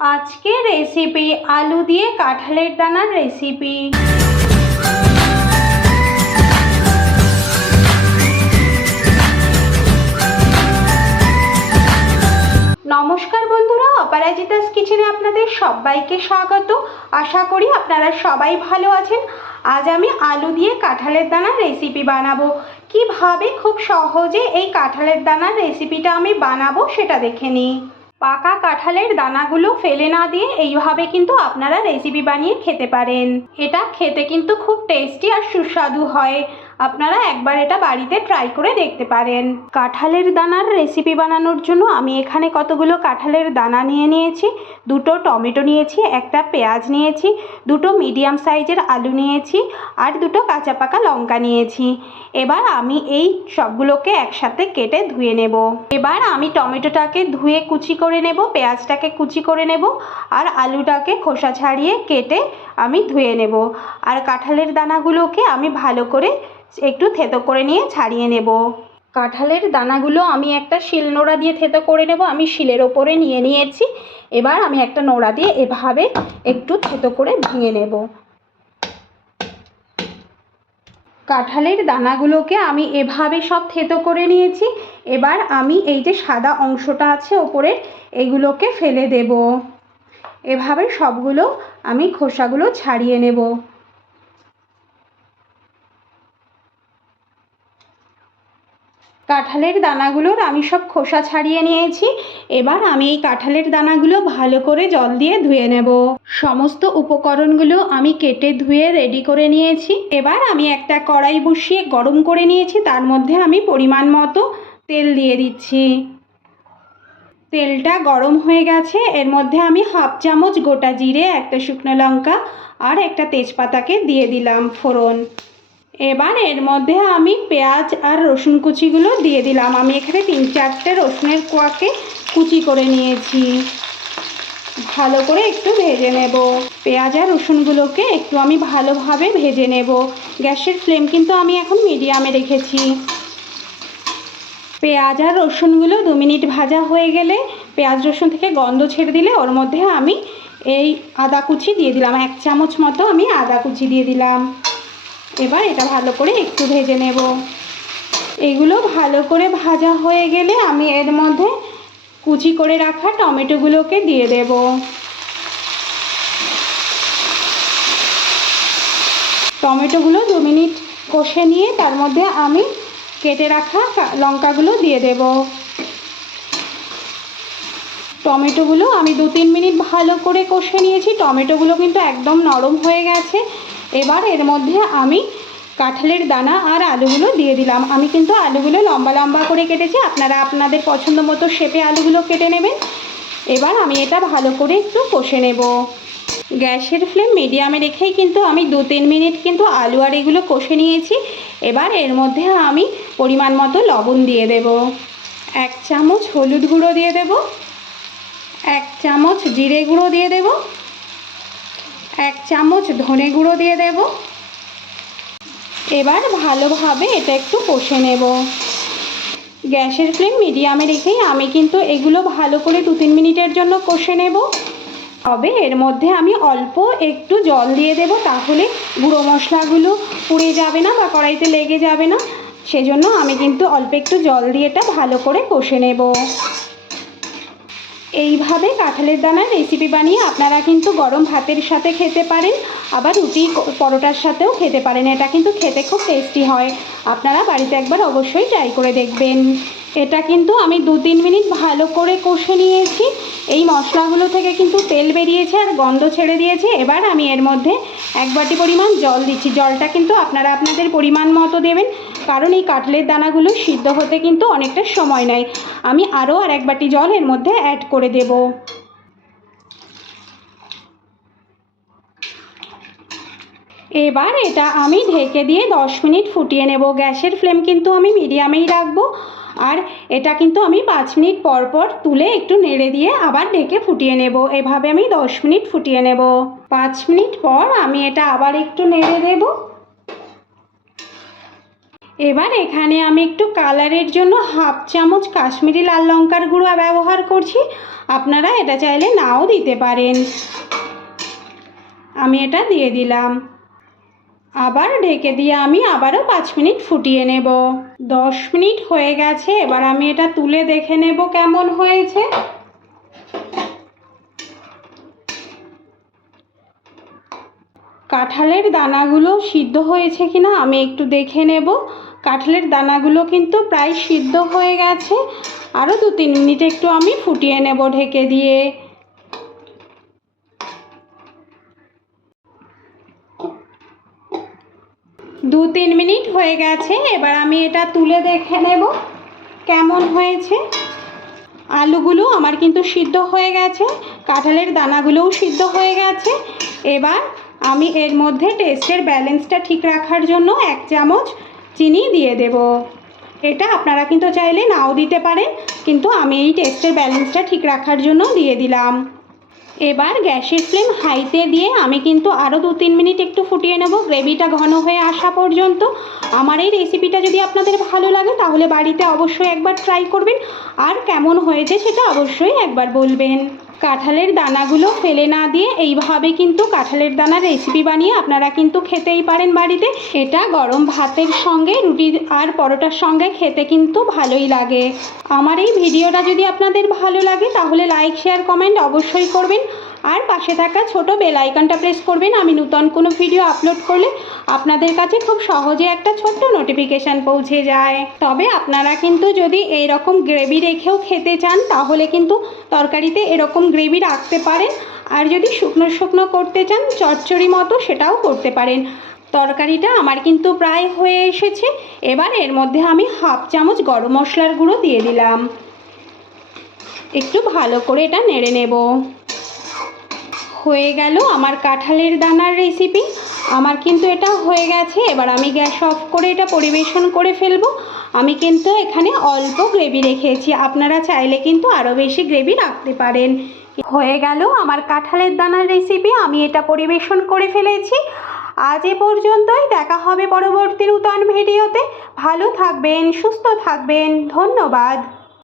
আজকে রেসিপি আলু দিয়ে কাঁঠালের দানার রেসিপি নমস্কার বন্ধুরা, অপরাজিতাস কিচেনে আপনাদের সবাইকে স্বাগত। আশা করি আপনারা সবাই ভালো আছেন। আজ আমি আলু দিয়ে কাঁঠালের দানার রেসিপি বানাবো। কীভাবে খুব সহজে এই কাঁঠালের দানার রেসিপিটা আমি বানাবো সেটা দেখে নিই। পাকা কাঁঠালের দানাগুলো ফেলে না দিয়ে এইভাবে কিন্তু আপনারা রেসিপি বানিয়ে খেতে পারেন। এটা খেতে কিন্তু খুব টেস্টি আর সুস্বাদু হয়। আপনারা একবার এটা বাড়িতে ট্রাই করে দেখতে পারেন। কাঁঠালের দানার রেসিপি বানানোর জন্য আমি এখানে কতগুলো কাঁঠালের দানা নিয়ে নিয়েছি, দুটো টমেটো নিয়েছি, একটা পেঁয়াজ নিয়েছি, দুটো মিডিয়াম সাইজের আলু নিয়েছি, আর দুটো কাঁচা পাকা লঙ্কা নিয়েছি। এবার আমি এই সবগুলোকে একসাথে কেটে ধুয়ে নেব। এবার আমি টমেটোটাকে ধুয়ে কুচি করে নেব, পেঁয়াজটাকে কুচি করে নেব, আর আলুটাকে খোসা ছাড়িয়ে কেটে আমি ধুয়ে নেব। আর কাঁঠালের দানাগুলোকে আমি ভালো করে একটু থেতো করে নিয়ে ছাড়িয়ে নেব। কাঁঠালের দানাগুলো আমি একটা শিল নোড়া দিয়ে থেতো করে নেব। আমি শিলের ওপরে নিয়ে নিয়েছি। এবার আমি একটা নোড়া দিয়ে এভাবে একটু থেতো করে ভেঙে নেব। কাঁঠালের দানাগুলোকে আমি এভাবে সব থেতো করে নিয়েছি। এবার আমি এই যে সাদা অংশটা আছে ওপরের, এগুলোকে ফেলে দেব। এভাবে সবগুলো আমি খোসাগুলো ছাড়িয়ে নেব। কাঁঠালের দানাগুলোর আমি সব খোসা ছাড়িয়ে নিয়েছি। এবার আমি এই কাঁঠালের দানাগুলো ভালো করে জল দিয়ে ধুয়ে নেব। সমস্ত উপকরণগুলো আমি কেটে ধুয়ে রেডি করে নিয়েছি। এবার আমি একটা কড়াই বসিয়ে গরম করে নিয়েছি। তার মধ্যে আমি পরিমাণ মতো তেল দিয়ে দিচ্ছি। তেলটা গরম হয়ে গেছে। এর মধ্যে আমি হাফ চামচ গোটা জিরে, একটা শুকনো লঙ্কা আর একটা তেজপাতাকে দিয়ে দিলাম ফোড়ন। এবার এর মধ্যে আমি পেঁয়াজ আর রসুন কুচিগুলো দিয়ে দিলাম। আমি এখানে তিন চারটে রসুনের কোয়াকে কুচি করে নিয়েছি। ভালো করে একটু ভেজে নেব। পেঁয়াজ আর রসুনগুলোকে একটু আমি ভালোভাবে ভেজে নেব। গ্যাসের ফ্লেম কিন্তু আমি এখন মিডিয়ামে রেখেছি। পেঁয়াজ আর রসুনগুলো দু মিনিট ভাজা হয়ে গেলে পেঁয়াজ রসুন থেকে গন্ধ ছেড়ে দিলে ওর মধ্যে আমি এই আদা কুচি দিয়ে দিলাম। এক চামচ মতো আমি আদা কুচি দিয়ে দিলাম। এবার এটা ভালো করে একটু ভেজে নেব। এগুলো ভালো করে ভাজা হয়ে গেলে আমি এর মধ্যে কুচি করে রাখা টমেটোগুলোকে দিয়ে দেব। টমেটোগুলো দু মিনিট কষে নিয়ে তার মধ্যে আমি কেটে রাখা লঙ্কাগুলো দিয়ে দেব। টমেটোগুলো আমি দু তিন মিনিট ভালো করে কষে নিয়েছি। টমেটোগুলো কিন্তু একদম নরম হয়ে গেছে। এবার এর মধ্যে আমি কাঁঠালের দানা আর আলুগুলো দিয়ে দিলাম। আমি কিন্তু আলুগুলো লম্বা লম্বা করে কেটেছি। আপনারা আপনাদের পছন্দ মতো শেপে আলুগুলো কেটে নেবেন। এবার আমি এটা ভালো করে একটু কষে নেব। গ্যাসের ফ্লেম মিডিয়ামে রেখেই কিন্তু আমি দু তিন মিনিট কিন্তু আলু আর এগুলো কষে নিয়েছি। এবার এর মধ্যে আমি পরিমাণ মতো লবণ দিয়ে দেব। এক চামচ হলুদ গুঁড়ো দিয়ে দেব। এক চামচ জিরে গুঁড়ো দিয়ে দেব। এক চামচ ধনে গুঁড়ো দিয়ে দেব। এবার ভালোভাবে এটা একটু কষে নেব। গ্যাসের ফ্লেম মিডিয়ামে রেখেই আমি কিন্তু এগুলো ভালো করে দু তিন মিনিটের জন্য কষে নেব। তবে এর মধ্যে আমি অল্প একটু জল দিয়ে দেব তাহলে গুঁড়ো মশলাগুলো পুড়ে যাবে না বা কড়াইতে লেগে যাবে না। সেজন্য আমি কিন্তু অল্প একটু জল দিয়ে এটা ভালো করে কষে নেব। এইভাবে কাঁঠালের দানার রেসিপি বানিয়ে আপনারা কিন্তু গরম ভাতের সাথে খেতে পারেন, আবার রুটি পরোটার সাথেও খেতে পারেন। এটা কিন্তু খেতে খুব টেস্টি হয়। আপনারা বাড়িতে একবার অবশ্যই ট্রাই করে দেখবেন। এটা কিন্তু আমি দু তিন মিনিট ভালো করে কষে নিয়েছি। এই মশলাগুলো থেকে কিন্তু তেল বেরিয়েছে আর গন্ধ ছেড়ে দিয়েছে। এবার আমি এর মধ্যে এক বাটি পরিমাণ জল দিচ্ছি। জলটা কিন্তু আপনারা আপনাদের পরিমাণ মতো দেবেন। কারণ এই কাটলের দানাগুলো সিদ্ধ হতে কিন্তু অনেকটা সময় নেয়। আমি আরও আর এক বাটি জল এর মধ্যে অ্যাড করে দেব। এবার এটা আমি ঢেকে দিয়ে দশ মিনিট ফুটিয়ে নেব। গ্যাসের ফ্লেম কিন্তু আমি মিডিয়ামেই রাখব। আর এটা কিন্তু আমি পাঁচ মিনিট পর পর তুলে একটু নেড়ে দিয়ে আবার ঢেকে ফুটিয়ে নেব। এভাবে আমি দশ মিনিট ফুটিয়ে নেব। পাঁচ মিনিট পর আমি এটা আবার একটু নেড়ে দেব। এবার এখানে আমি একটু কালারের জন্য হাফ চামচ কাশ্মীরি লাল লঙ্কার গুঁড়ো ব্যবহার করছি। আপনারা এটা চাইলে নাও দিতে পারেন। আমি এটা দিয়ে দিলাম। আবার ঢেকে দিয়ে আমি আবারও পাঁচ মিনিট ফুটিয়ে নেব। দশ মিনিট হয়ে গেছে, এবার আমি এটা তুলে দেখে নেব কেমন হয়েছে। কাঁঠালের দানাগুলো সিদ্ধ হয়েছে কিনা আমি একটু দেখে নেব। কাঁঠালের দানাগুলো কিন্তু প্রায় সিদ্ধ হয়ে গেছে। আরও দু তিন মিনিট একটু আমি ফুটিয়ে নেব ঢেকে দিয়ে। দু তিন মিনিট হয়ে গেছে, এবার আমি এটা তুলে দেখে নেব কেমন হয়েছে। আলুগুলো আমার কিন্তু সিদ্ধ হয়ে গেছে, কাঁঠালের দানাগুলোও সিদ্ধ হয়ে গেছে। এবার আমি এর মধ্যে টেস্টের ব্যালেন্সটা ঠিক রাখার জন্য এক চামচ চিনি দিয়ে দেব। এটা আপনারা কিন্তু চাইলে নাও দিতে পারেন, কিন্তু আমি এই টেস্টের ব্যালেন্সটা ঠিক রাখার জন্য দিয়ে দিলাম। এবার গ্যাসের ফ্লেম হাইতে দিয়ে আমি কিন্তু আরও দু তিন মিনিট একটু ফুটিয়ে নেব। গ্রেভিটা ঘন হয়ে আসা পর্যন্ত। আমার এই রেসিপিটা যদি আপনাদের ভালো লাগে, তাহলে বাড়িতে অবশ্যই একবার ট্রাই করবেন। আর কেমন হয়েছে সেটা অবশ্যই একবার বলবেন। কাঁঠালের দানাগুলো ফেলে না দিয়ে এইভাবে কিন্তু কাঁঠালের দানার রেসিপি বানিয়ে আপনারা কিন্তু খেতেই পারেন বাড়িতে। এটা গরম ভাতের সঙ্গে, রুটি আর পরোটার সঙ্গে খেতে কিন্তু ভালোই লাগে। আমার এই ভিডিওটা যদি আপনাদের ভালো লাগে তাহলে লাইক শেয়ার কমেন্ট অবশ্যই করবেন। আর পাশে থাকা ছোট বেল আইকনটা প্রেস করবেন। আমি নূতন কোনো ভিডিও আপলোড করলে আপনাদের কাছে খুব সহজে একটা ছোট্ট নোটিফিকেশান পৌঁছে যায়। তবে আপনারা কিন্তু যদি এই রকম গ্রেভি রেখেও খেতে চান, তাহলে কিন্তু তরকারিতে এরকম গ্রেভি রাখতে পারেন। আর যদি শুকনো শুকনো করতে চান, চচ্চড়ি মতো সেটাও করতে পারেন। তরকারিটা আমার কিন্তু প্রায় হয়ে এসেছে। এবার এর মধ্যে আমি হাফ চামচ গরম মশলার গুঁড়ো দিয়ে দিলাম। একটু ভালো করে এটা নেড়ে নেব। হয়ে গেল আমার কাঁঠালের দানার রেসিপি আমার কিন্তু এটা হয়ে গেছে, এবার আমি গ্যাস অফ করে এটা পরিবেশন করে ফেলব। আমি কিন্তু এখানে অল্প গ্রেভি রেখেছি, আপনারা চাইলে কিন্তু আরও বেশি গ্রেভি রাখতে পারেন। হয়ে গেল আমার কাঁঠালের দানার রেসিপি আমি এটা পরিবেশন করে ফেলেছি। আজ এ পর্যন্তই, দেখা হবে পরবর্তী নূতন ভিডিওতে ভালো থাকবেন, সুস্থ থাকবেন, ধন্যবাদ।